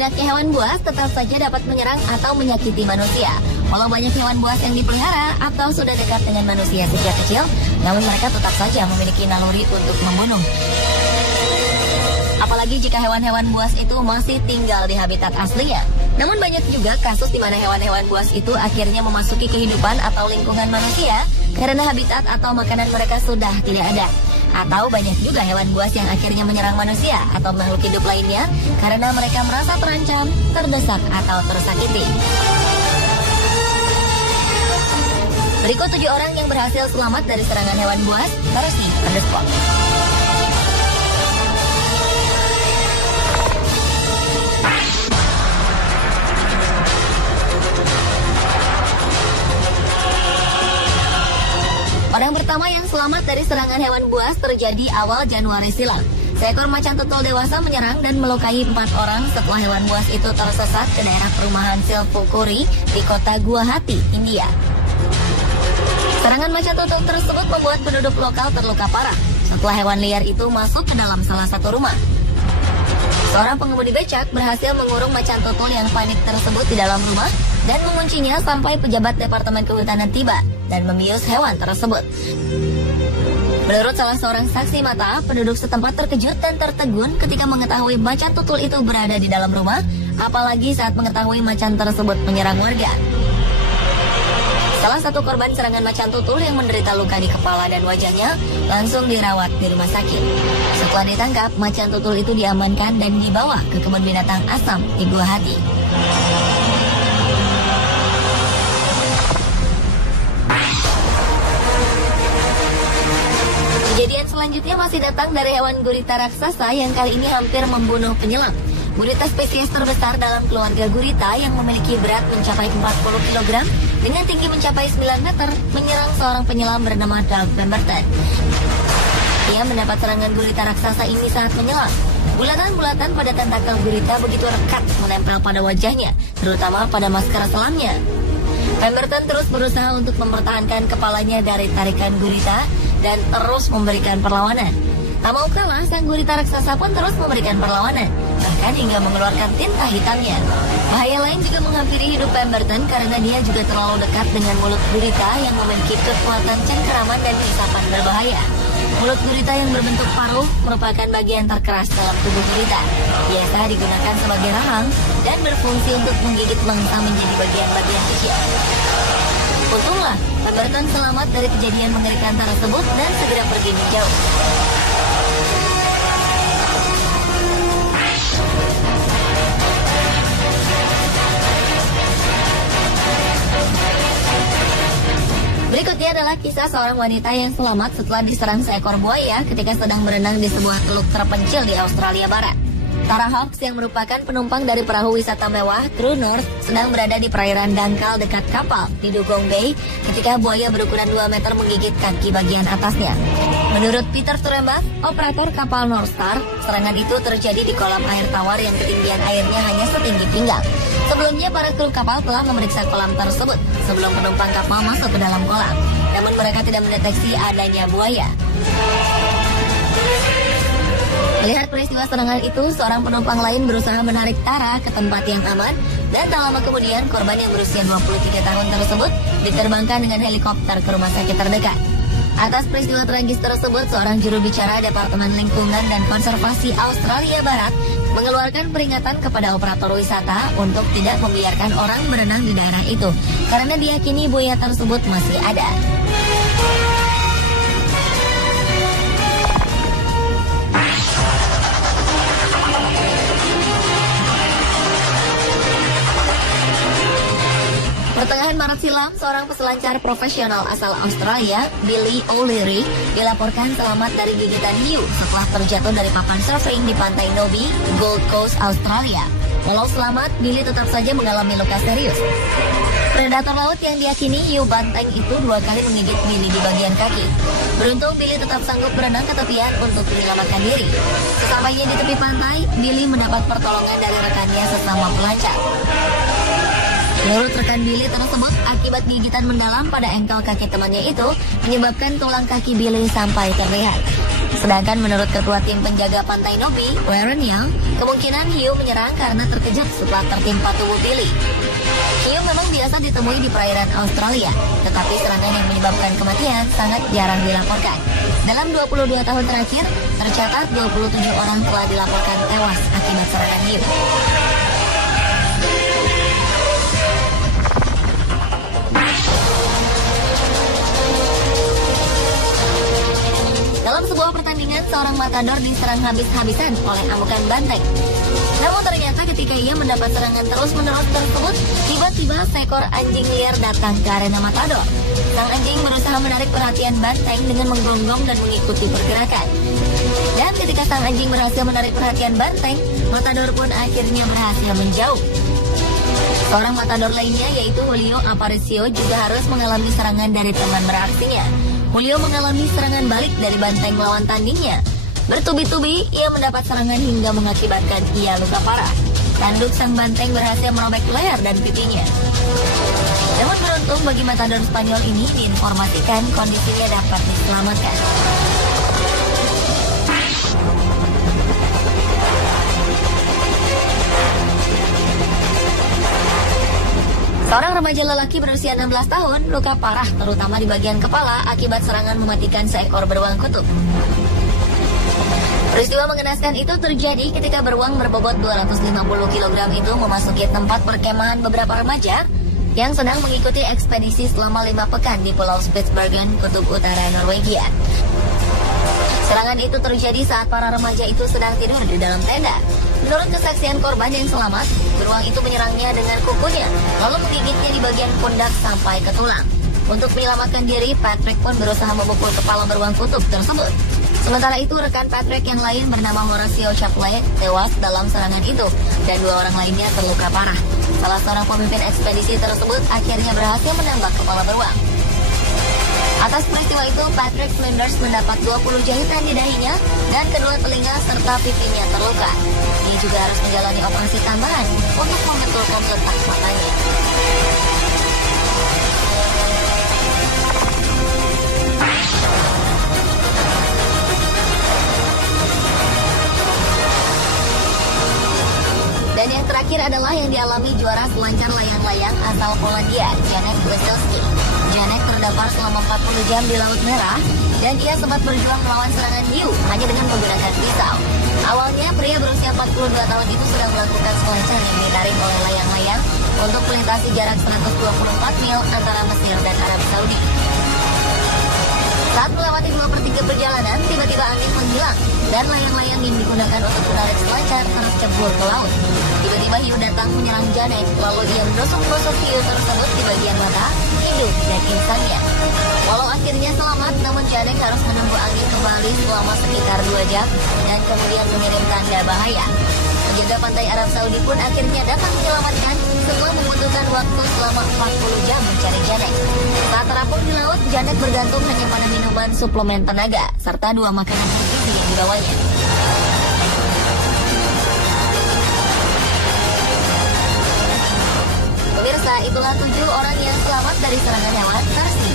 Jinaknya hewan buas tetap saja dapat menyerang atau menyakiti manusia. Walau banyak hewan buas yang dipelihara atau sudah dekat dengan manusia sejak kecil, namun mereka tetap saja memiliki naluri untuk membunuh. Apalagi jika hewan-hewan buas itu masih tinggal di habitat aslinya. Namun banyak juga kasus di mana hewan-hewan buas itu akhirnya memasuki kehidupan atau lingkungan manusia karena habitat atau makanan mereka sudah tidak ada. Atau banyak juga hewan buas yang akhirnya menyerang manusia atau makhluk hidup lainnya karena mereka merasa terancam, terdesak, atau tersakiti. Berikut 7 orang yang berhasil selamat dari serangan hewan buas, versi On The Spot. Orang pertama yang selamat dari serangan hewan buas terjadi awal Januari silam. Seekor macan tutul dewasa menyerang dan melukai 4 orang setelah hewan buas itu tersesat ke daerah perumahan Silpukuri di kota Guwahati, India. Serangan macan tutul tersebut membuat penduduk lokal terluka parah setelah hewan liar itu masuk ke dalam salah satu rumah. Seorang pengemudi becak berhasil mengurung macan tutul yang panik tersebut di dalam rumah dan menguncinya sampai pejabat Departemen Kehutanan tiba dan membius hewan tersebut. Menurut salah seorang saksi mata, penduduk setempat terkejut dan tertegun ketika mengetahui macan tutul itu berada di dalam rumah, apalagi saat mengetahui macan tersebut menyerang warga. Salah satu korban serangan macan tutul yang menderita luka di kepala dan wajahnya langsung dirawat di rumah sakit. Setelah ditangkap, macan tutul itu diamankan dan dibawa ke kebun binatang Assam di Guwahati. Kejadian selanjutnya masih datang dari hewan gurita raksasa yang kali ini hampir membunuh penyelam. Gurita spesies terbesar dalam keluarga gurita yang memiliki berat mencapai 40 kg dengan tinggi mencapai 9 meter menyerang seorang penyelam bernama Doug Pemberton. Ia mendapat serangan gurita raksasa ini saat menyelam. Bulatan-bulatan pada tentakel gurita begitu rekat menempel pada wajahnya, terutama pada masker selamnya. Pemberton terus berusaha untuk mempertahankan kepalanya dari tarikan gurita dan terus memberikan perlawanan. Tak mau kalah, sang gurita raksasa pun terus memberikan perlawanan, bahkan hingga mengeluarkan tinta hitamnya. Bahaya lain juga menghampiri hidup Pemberton karena dia juga terlalu dekat dengan mulut gurita yang memiliki kekuatan cengkeraman dan isapan berbahaya. Mulut gurita yang berbentuk paruh merupakan bagian terkeras dalam tubuh gurita. Biasa digunakan sebagai rahang dan berfungsi untuk menggigit mangsa menjadi bagian-bagian kecil. Untunglah, Pemberton selamat dari kejadian mengerikan tersebut dan segera pergi menjauh. Berikutnya adalah kisah seorang wanita yang selamat setelah diserang seekor buaya ketika sedang berenang di sebuah teluk terpencil di Australia Barat. Tara Hawks yang merupakan penumpang dari perahu wisata mewah True North sedang berada di perairan dangkal dekat kapal di Dugong Bay ketika buaya berukuran 2 meter menggigit kaki bagian atasnya. Menurut Peter Turembach, operator kapal North Star, serangan itu terjadi di kolam air tawar yang ketinggian airnya hanya setinggi pinggang. Sebelumnya, para kru kapal telah memeriksa kolam tersebut sebelum penumpang kapal masuk ke dalam kolam. Namun mereka tidak mendeteksi adanya buaya. Melihat peristiwa serangan itu, seorang penumpang lain berusaha menarik Tara ke tempat yang aman dan tak lama kemudian korban yang berusia 23 tahun tersebut diterbangkan dengan helikopter ke rumah sakit terdekat. Atas peristiwa tragis tersebut, seorang juru bicara Departemen Lingkungan dan Konservasi Australia Barat mengeluarkan peringatan kepada operator wisata untuk tidak membiarkan orang berenang di daerah itu karena diyakini buaya tersebut masih ada. Pertengahan Maret silam, seorang peselancar profesional asal Australia, Billy O'Leary, dilaporkan selamat dari gigitan hiu setelah terjatuh dari papan surfing di pantai Nobi, Gold Coast, Australia. Walau selamat, Billy tetap saja mengalami luka serius. Predator laut yang diyakini hiu banteng itu 2 kali menggigit Billy di bagian kaki. Beruntung Billy tetap sanggup berenang ke tepian untuk menyelamatkan diri. Sesampainya di tepi pantai, Billy mendapat pertolongan dari rekannya sesama pelancar. Menurut rekan Billy tersebut, akibat gigitan mendalam pada engkel kaki temannya itu menyebabkan tulang kaki Billy sampai terlihat. Sedangkan menurut ketua tim penjaga pantai Nobi, Warren Young, kemungkinan hiu menyerang karena terkejut setelah tertimpa tubuh Billy. Hiu memang biasa ditemui di perairan Australia, tetapi serangan yang menyebabkan kematian sangat jarang dilaporkan. Dalam 22 tahun terakhir, tercatat 27 orang telah dilaporkan tewas akibat serangan hiu. Dalam sebuah pertandingan, seorang matador diserang habis-habisan oleh amukan banteng. Namun ternyata ketika ia mendapat serangan terus-menerus tersebut, tiba-tiba seekor anjing liar datang ke arena matador. Sang anjing berusaha menarik perhatian banteng dengan menggonggong dan mengikuti pergerakan. Dan ketika sang anjing berhasil menarik perhatian banteng, matador pun akhirnya berhasil menjauh. Seorang matador lainnya yaitu Julio Aparicio juga harus mengalami serangan dari teman beraksinya. Julio mengalami serangan balik dari banteng lawan tandingnya. Bertubi-tubi, ia mendapat serangan hingga mengakibatkan ia luka parah. Tanduk sang banteng berhasil merobek leher dan pipinya. Namun beruntung bagi matador Spanyol ini diinformasikan kondisinya dapat diselamatkan. Seorang remaja lelaki berusia 16 tahun luka parah terutama di bagian kepala akibat serangan mematikan seekor beruang kutub. Peristiwa mengenaskan itu terjadi ketika beruang berbobot 250 kg itu memasuki tempat perkemahan beberapa remaja yang sedang mengikuti ekspedisi selama 5 pekan di Pulau Spitsbergen, kutub utara Norwegia. Serangan itu terjadi saat para remaja itu sedang tidur di dalam tenda. Menurut kesaksian korban yang selamat, beruang itu menyerangnya dengan kukunya, lalu menggigitnya di bagian pundak sampai ke tulang. Untuk menyelamatkan diri, Patrick pun berusaha memukul kepala beruang kutub tersebut. Sementara itu, rekan Patrick yang lain bernama Horacio Chapley tewas dalam serangan itu, dan 2 orang lainnya terluka parah. Salah seorang pemimpin ekspedisi tersebut akhirnya berhasil menembak kepala beruang. Atas peristiwa itu, Patrick Flinders mendapat 20 jahitan di dahinya dan kedua telinga serta pipinya terluka. Dia juga harus menjalani operasi tambahan untuk membetulkan letak matanya. Dan yang terakhir adalah yang dialami juara selancar layang-layang asal Polandia, Janek Weselski. Janek terdampar selama 40 jam di Laut Merah dan ia sempat berjuang melawan serangan hiu hanya dengan menggunakan pisau. Awalnya pria berusia 42 tahun itu sedang melakukan selancar yang ditarik oleh layang-layang untuk melintasi jarak 124 mil antara Mesir dan Arab Saudi. Saat melewati 2/3 perjalanan, tiba-tiba angin menghilang dan layang-layang yang digunakan untuk menarik selancar tercebur ke laut. Tiba-tiba hiu datang menyerang Janek, lalu ia menusuk-nusuk hiu tersebut di bagian mata, hidung, dan insangnya. Walau akhirnya selamat, namun Janek harus menunggu angin kembali selama sekitar 2 jam dan kemudian mengirim tanda bahaya. Penjaga pantai Arab Saudi pun akhirnya datang menyelamatkan setelah membutuhkan waktu selama 40 jam mencari Janek. Saat terapung di laut, Janek bergantung hanya pada minuman suplemen tenaga serta 2 makanan bergizi yang dibawanya. Pemirsa, itulah 7 orang yang selamat dari serangan hewan versi